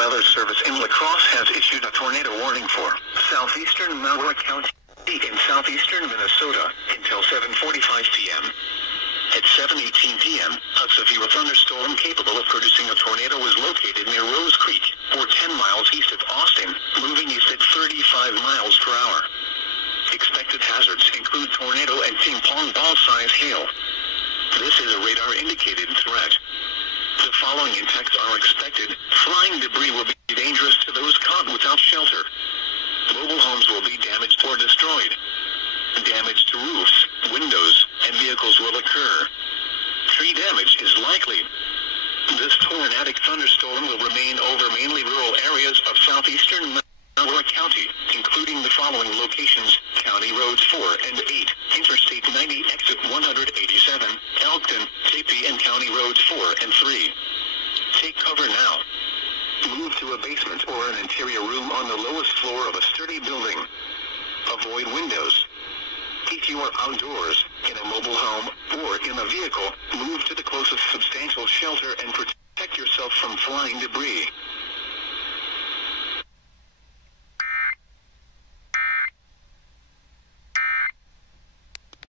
Weather Service in La Crosse has issued a tornado warning for southeastern Mower County in southeastern Minnesota until 7:45 p.m. At 7:18 p.m., a severe thunderstorm capable of producing a tornado was located near Rose Creek, or 10 miles east of Austin, moving east at 35 miles per hour. Expected hazards include tornado and ping-pong ball-size hail. This is a radar-indicated threat. The following impacts are expected. Flying debris will be dangerous to those caught without shelter. Mobile homes will be damaged or destroyed. Damage to roofs, windows, and vehicles will occur. Tree damage is likely. This tornadic thunderstorm will remain over mainly rural areas of southeastern Mower County, including the following locations: County Roads 4 and 8, Interstate 90 exit 187, Elkton, Safety, and County Roads 4 and 3. Take cover now. Move to a basement or an interior room on the lowest floor of a sturdy building. Avoid windows. If you are outdoors, in a mobile home, or in a vehicle, move to the closest substantial shelter and protect yourself from flying debris.